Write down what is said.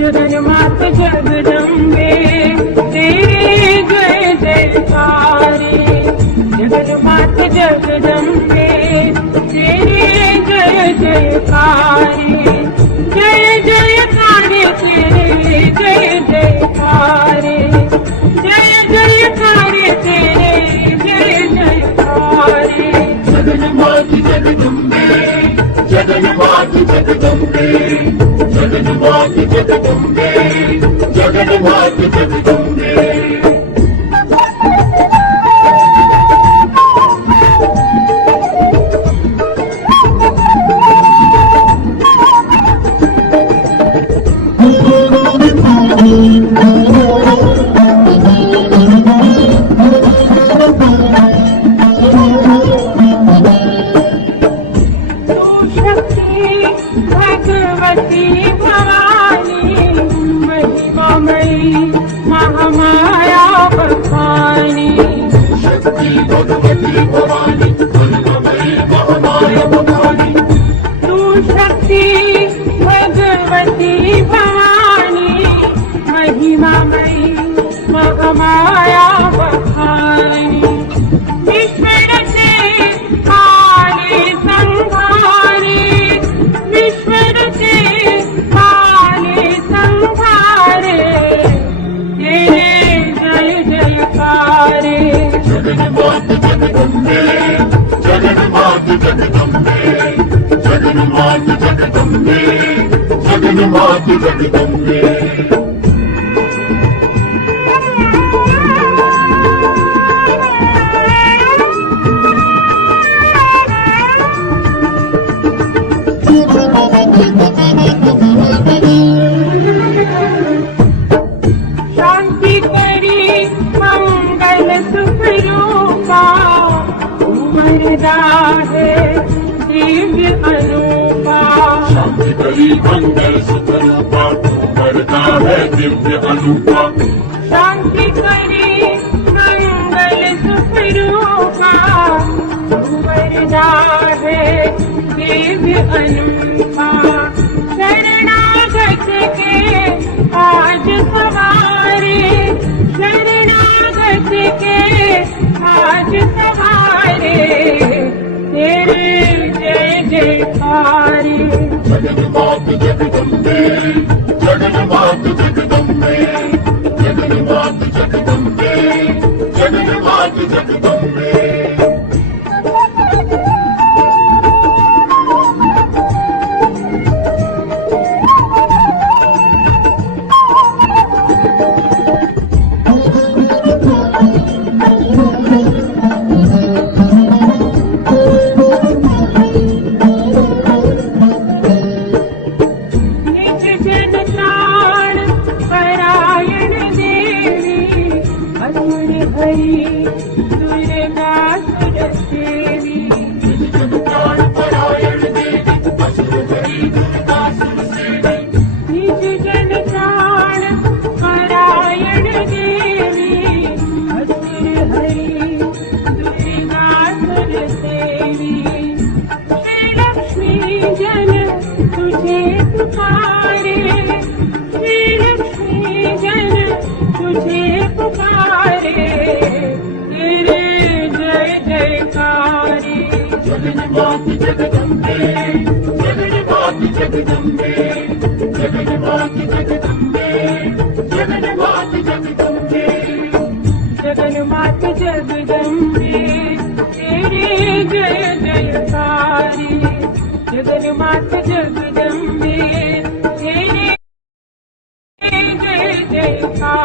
जगन्मात जगदम्बे तेरे जय जयकारे जगन्मात जगदम्बे तेरे जय जयकारे जय जयकारे तेरे जय जयकारे जय जयकारे तेरे जय जयकारे जगन्मात जगदम्बे जगन्मात जगदम्बे जगन्मात जगदम्बे जगन्मात जगदम्बे भगवती भवानी महिमामयी महामाया बखानी शक्ति भगवती भवानी महिमामयी महामाया बखानी तू शक्ति भगवती भवानी महिमामयी महामाया बखानी ईश्वर से काले संहारी ईश्वर के काले संहारे तेरे जय जयकारे जगन्मात जगदम्बे जगन्मात जगदम्बे जगन्मात जगदम्बे जगन्मात जगदम्बे शांति करी मंगल सुख रूपा उमरदा है दिव्य अनूपा शांति करी मंगल सुख रूपा उमरदा है दिव्य अनूपा शांति करी मंगल सुख रूपा उमरदा है दिव्य अनूपा शरणागत के आज सवारे शरणागत के आज सवारे तेरे जय जयकारे जगन्मात जगदम्बे जगन्मात जगदम्बे जगन्मात जगदम्बे जगन्मात जगदम्बे जगन्मात जगदम्बे जगन्मात जगदम्बे जगन्मात जगदम्बे जगन्मात जगदम्बे जगन्मात जगदम्बे तेरे जय जयकारे जगन्मात जगदम्बे तेरे जय जयकारे